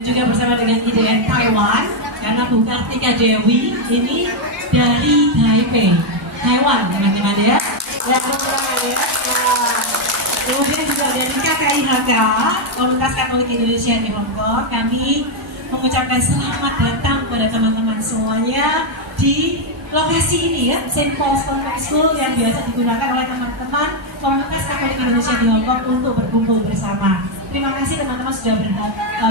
Juga bersama dengan IDN Taiwan karena Bu Kartika Dewi ini dari Taipei, Taiwan teman-teman ya. Ya, kemudian juga dari KKIHK, Komunitas Katolik Indonesia di Hong Kong. Kami mengucapkan selamat datang kepada teman-teman semuanya di lokasi ini ya, St. Paul's Convent School yang biasa digunakan oleh teman-teman Komunitas Katolik Indonesia di Hong Kong untuk berkumpul bersama. Terima kasih teman-teman sudah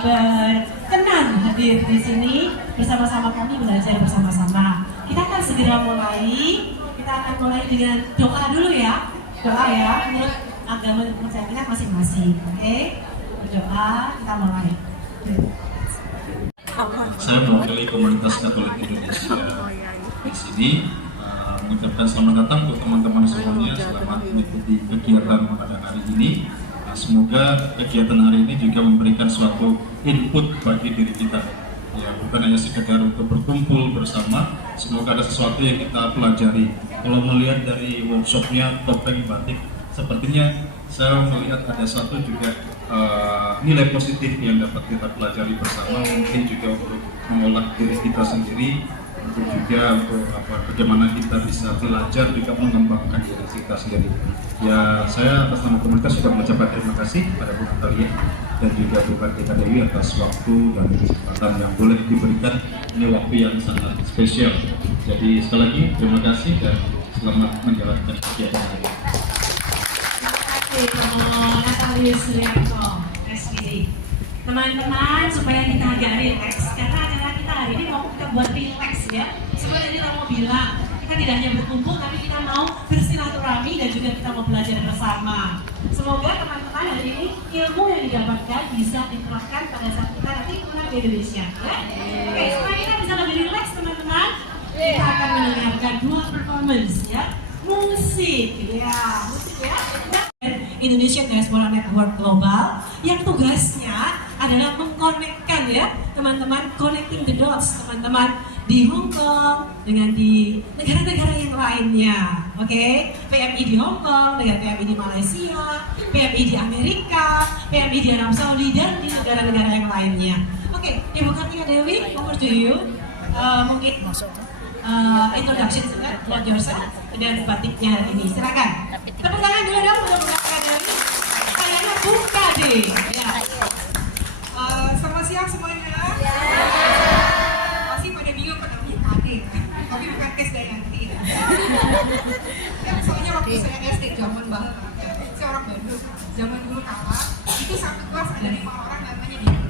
berkenan hadir di sini bersama-sama kami belajar bersama-sama. Kita akan segera mulai. Kita akan mulai dengan doa dulu ya. Doa ya, menurut agama percaya kita masing-masing. Oke? Berdoa, kita mulai. Saya mewakili Komunitas Katolik Indonesia di sini mengucapkan selamat datang untuk teman-teman semuanya. Selamat mengikuti kegiatan pada hari ini. Semoga kegiatan hari ini juga memberikan suatu input bagi diri kita. Ya, bukan hanya sekedar untuk berkumpul bersama. Semoga ada sesuatu yang kita pelajari. Kalau melihat dari workshopnya topeng batik, sepertinya saya melihat ada suatu juga nilai positif yang dapat kita pelajari bersama. Mungkin juga untuk mengolah diri kita sendiri, untuk juga untuk bagaimana kita bisa belajar juga mengembangkan diri kita sendiri. Ya, saya atas nama komunitas sudah mengucapkan terima kasih kepada Bu Natalia dan juga Bu Kartika Dewi atas waktu dan kesempatan yang boleh diberikan. Ini waktu yang sangat spesial. Jadi sekali lagi terima kasih dan selamat menjalankan kegiatan hari ini. Terima kasih Natalia Suryanto, SVD. Teman-teman, supaya kita agak relax, karena acara kita hari ini mau kita buat relax ya. Seperti kita mau bilang, kita tidak hanya berkumpul, tapi kita mau bersilaturahmi dan juga kita mau belajar bersama. Semoga teman-teman hari ini ilmu yang didapatkan bisa diterapkan pada saat kita nanti pulang ke Indonesia. Ya? Oke, supaya kita bisa lebih relax teman-teman, kita akan mendengarkan dua performance ya. Musik ya. Indonesian Diaspora Network Global yang tugasnya adalah mengkonekkan ya teman-teman, connecting the dots teman-teman di Hong Kong dengan di negara-negara yang lainnya. Oke, PMI di Hong Kong dengan PMI di Malaysia, PMI di Amerika, PMI di Arab Saudi dan di negara-negara yang lainnya. Oke, Ibu Kartika Dewi, over to you. Mungkin introduction about yourself dan batiknya ini. Silakan. Tepuk tangan dulu dong untuk Bu Kartika Dewi. Sayangnya buka deh. Ya. Selamat siang semuanya. Pasti pada bingung pada adik, tapi bukan tes Dayanti. Ya, soalnya waktu saya SD zaman banget, saya orang Bandung. Zaman dulu kala itu satu kelas ada 5 orang namanya Dewi.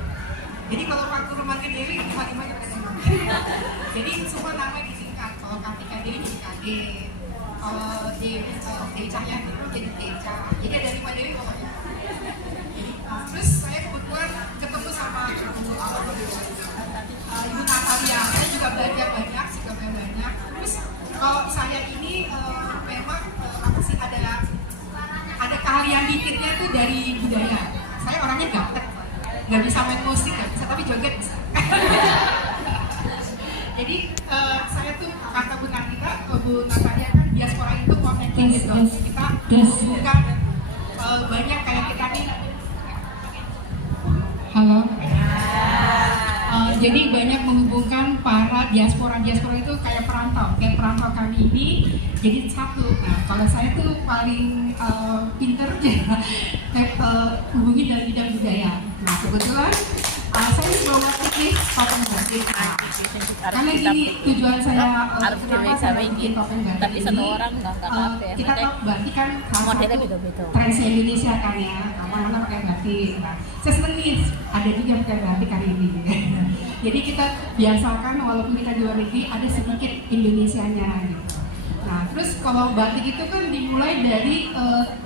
Jadi kalau waktu manggil Dewi 5-5-nya pada Dewi. Jadi semua nama disingkat. Kalau Kartika Dewi jadi Kade. Kalau Dewi Deca ya jadi Deca. Jadi ada 5 Dewi pokoknya. Terus saya kebetulan ketemu sama Ibu Natalia, saya juga belajar banyak, Terus kalau saya ini memang apa sih ada keahlian dikitnya tuh dari budaya. Saya orangnya gaptek, nggak bisa main musik, nggak bisa, tapi joget bisa. Jadi saya tuh kata Bu Kartika, Bu Natalia kan diaspora itu connecting gitu. Kita bukan banyak kayak kita nih. Halo. Jadi banyak menghubungkan para diaspora itu kayak perantau kami ini jadi satu. Nah, kalau saya tuh paling pinter hubungi dari bidang budaya. Nah, kebetulan saya bawa titik topeng batik. Karena gini tujuan saya kenapa saya bikin topeng batik tapi satu ini, orang nggak apa-apa kita tahu batik kan modelnya beda-beda. tren Indonesia kan ya, mana-mana pakai batik. Nah, saya seneng nih ada juga pakai batik hari ini. Jadi kita biasakan walaupun kita di luar negeri ada sedikit Indonesianya gitu. Nah, terus kalau batik itu kan dimulai dari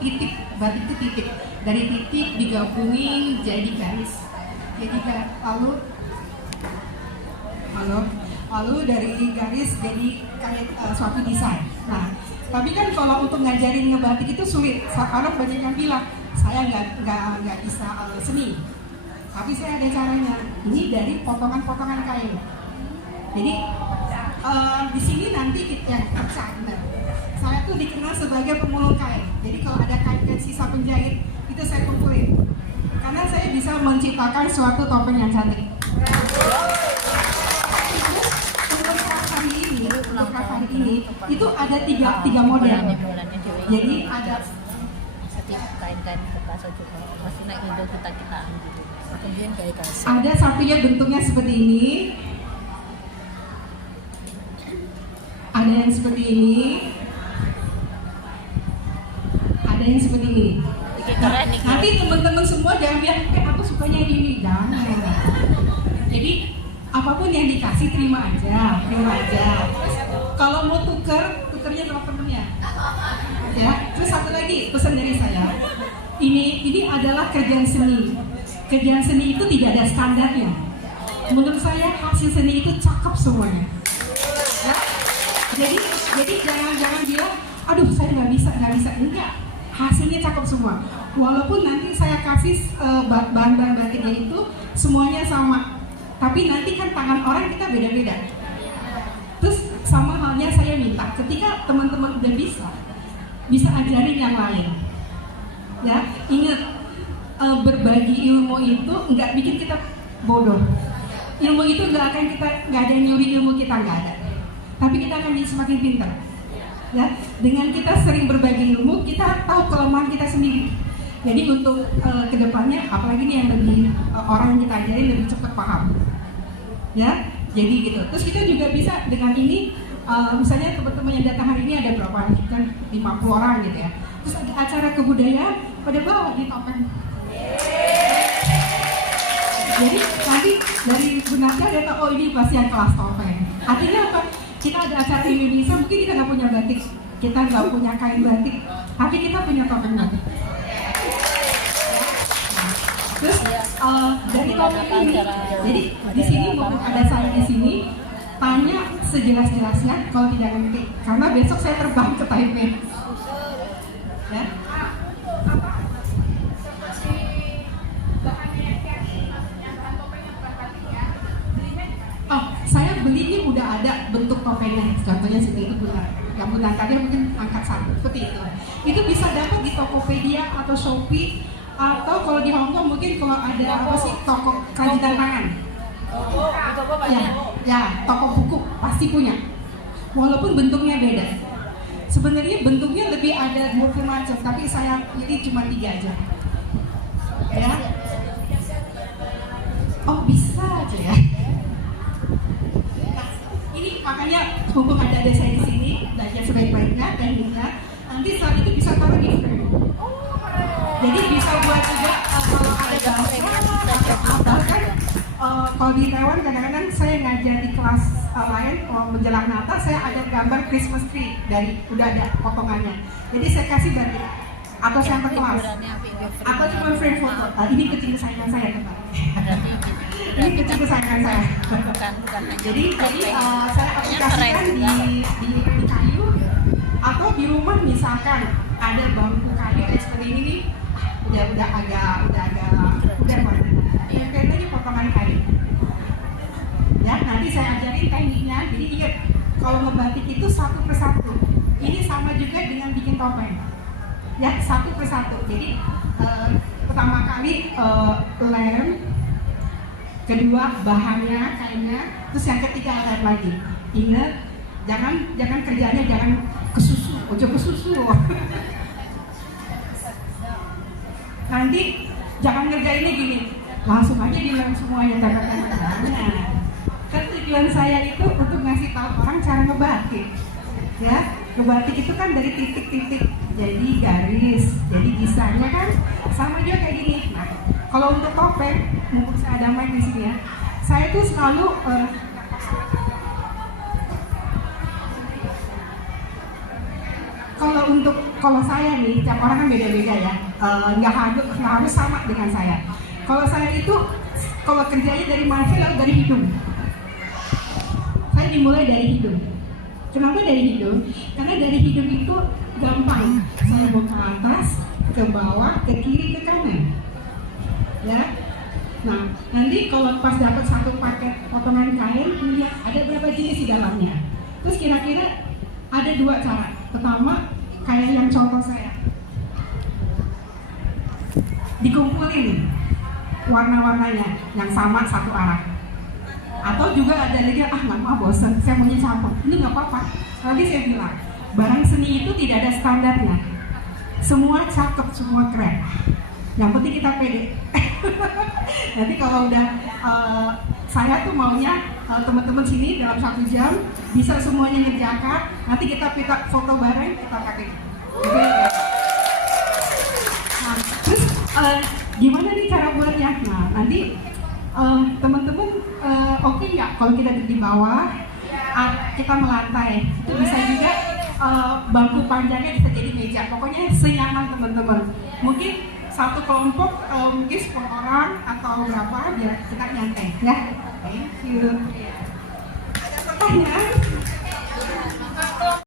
titik, batik itu titik. Dari titik digabungin jadi garis. Jadi lalu dari garis jadi kayak suatu desain. Nah, tapi kan kalau untuk ngajarin ngebatik itu sulit. Orang banyak yang bilang saya nggak bisa seni. Tapi saya ada caranya. Ini dari potongan-potongan kain. Jadi di sini nanti yang pecah. Saya tuh dikenal sebagai pemulung kain. Jadi kalau ada kain sisa penjahit itu saya kumpulin. Karena saya bisa menciptakan suatu topeng yang cantik. sini itu ada tiga model. Jadi ada setiap kain-kain bekas juga masih naik ide kita gitu. Kemudian kayak kasih. Ada satunya bentuknya seperti ini. Ada yang seperti ini. Ada yang seperti ini. Keren nih. Nanti teman-teman semua jangan bilang, aku sukanya ini, jangan. Jadi apapun yang dikasih terima aja. Terus kalau mau tukernya sama temennya. Ya. Terus satu lagi pesan dari saya, ini adalah kerjaan seni. Kerjaan seni itu tidak ada standarnya. Menurut saya hasil seni itu cakep semuanya. Ya. Jadi jangan bilang, aduh saya nggak bisa. Enggak. Hasilnya cakep semua. Walaupun nanti saya kasih bahan-bahan batiknya itu semuanya sama, tapi nanti kan tangan orang kita beda-beda. Terus sama halnya saya minta, ketika teman-teman udah bisa ajarin yang lain. Ya, ingat berbagi ilmu itu nggak bikin kita bodoh. Ilmu itu nggak ada yang nyuri ilmu kita, nggak ada. Tapi kita akan jadi semakin pintar. Ya, dengan kita sering berbagi ilmu, kita tahu kelemahan kita sendiri. Jadi untuk kedepannya, apalagi nih yang lebih orang yang kita ajarin lebih cepat paham. Ya, jadi gitu. Terus kita juga bisa dengan ini, misalnya teman-teman yang datang hari ini ada berapa? Kan 50 orang gitu ya. Terus ada acara kebudayaan, pada bawa di topeng. Jadi nanti dari Gunaka dia tahu, oh ini pasti yang kelas topeng. Artinya apa? Kita ada acara di Indonesia, mungkin kita nggak punya batik, kita nggak punya kain batik, tapi kita punya topeng batik. Terus dari topeng ini, jadi di sini mau ada saya di sini, tanya sejelas-jelasnya kalau tidak ngerti, karena besok saya terbang ke Taipei. Ya. Oh, saya beli ini udah ada bentuk topengnya, contohnya sini itu benar. Yang benar tadi mungkin angkat satu seperti itu. Itu bisa dapat di Tokopedia atau Shopee, atau kalau di Hongkong mungkin kalau ada apa sih toko kerajinan tangan. Ya, toko buku pasti punya. Walaupun bentuknya beda. Sebenarnya bentuknya lebih ada 20 macam, tapi saya pilih cuma 3 aja. Ya. Oh, bisa aja ya. Ini makanya mumpung ada saya di sini, belajar sebaik-baiknya dan ingat nanti saat itu bisa taruh di frame. Jadi bisa buat juga kalau ada gambar kan. Kalau di Taiwan kadang-kadang saya ngajar di kelas lain menjelang Natal, saya ada gambar Christmas tree dari udah ada potongannya. Jadi saya kasih dari atau saya ke kelas atau cuma frame foto. Ini kecil kesayangan saya teman. Ini kecil kesayangan saya. Jadi saya aplikasikan di kayu atau di rumah misalkan ada bangku kayu seperti ini nih, udah agak tempelin aja potongan kayu. Ya, nanti saya ajarin tekniknya. Jadi ingat, kalau ngebatik itu satu persatu. Ini sama juga dengan bikin topeng. Ya, satu persatu. Jadi pertama kali lem, kedua bahannya, kainnya, terus yang ketiga lem lagi. Ingat, jangan kerjanya jangan kesusu, ojo kesusu. Nanti jangan ngerjainnya gini, langsung aja dilem semuanya tanda-tanda. Kan tujuan saya itu untuk ngasih tahu orang cara ngebatik. Ya, ngebatik itu kan dari titik-titik jadi garis, jadi desainnya kan sama juga kayak gini. Nah, kalau untuk topeng, mumpung saya ada mic di sini ya, saya tuh selalu kalau saya nih, tiap orang kan beda-beda ya, nggak harus sama dengan saya. Kalau saya itu, kalau kerjanya dari mana lalu dari hidung. Saya dimulai dari hidung. Kenapa dari hidung? Karena dari hidung itu gampang. Saya mau ke atas, ke bawah, ke kiri, ke kanan. Ya. Nah, nanti kalau pas dapat satu paket potongan kain, lihat ada berapa jenis di dalamnya. Terus kira-kira ada 2 cara. Pertama, kayak yang contoh saya, dikumpulin warna-warnanya yang sama satu arah. Atau juga ada lagi, nggak mau bosan, saya maunya campur. Ini nggak apa-apa, Tadi saya bilang, barang seni itu tidak ada standarnya. Semua cakep, semua keren. Yang penting kita pede. Nanti kalau udah saya tuh maunya teman-teman sini dalam 1 jam bisa semuanya ngerjakan. Nanti kita foto bareng, kita pakai. Oke. Nah, terus gimana nih cara buatnya? Nah, nanti teman-teman oke nggak kalau kita di bawah, kita melantai. Itu bisa juga bangku panjangnya bisa jadi meja. Pokoknya senyaman teman-teman. Mungkin satu kelompok mungkin 10 orang atau berapa biar kita nyantai ya. Thank you. Ada pertanyaan?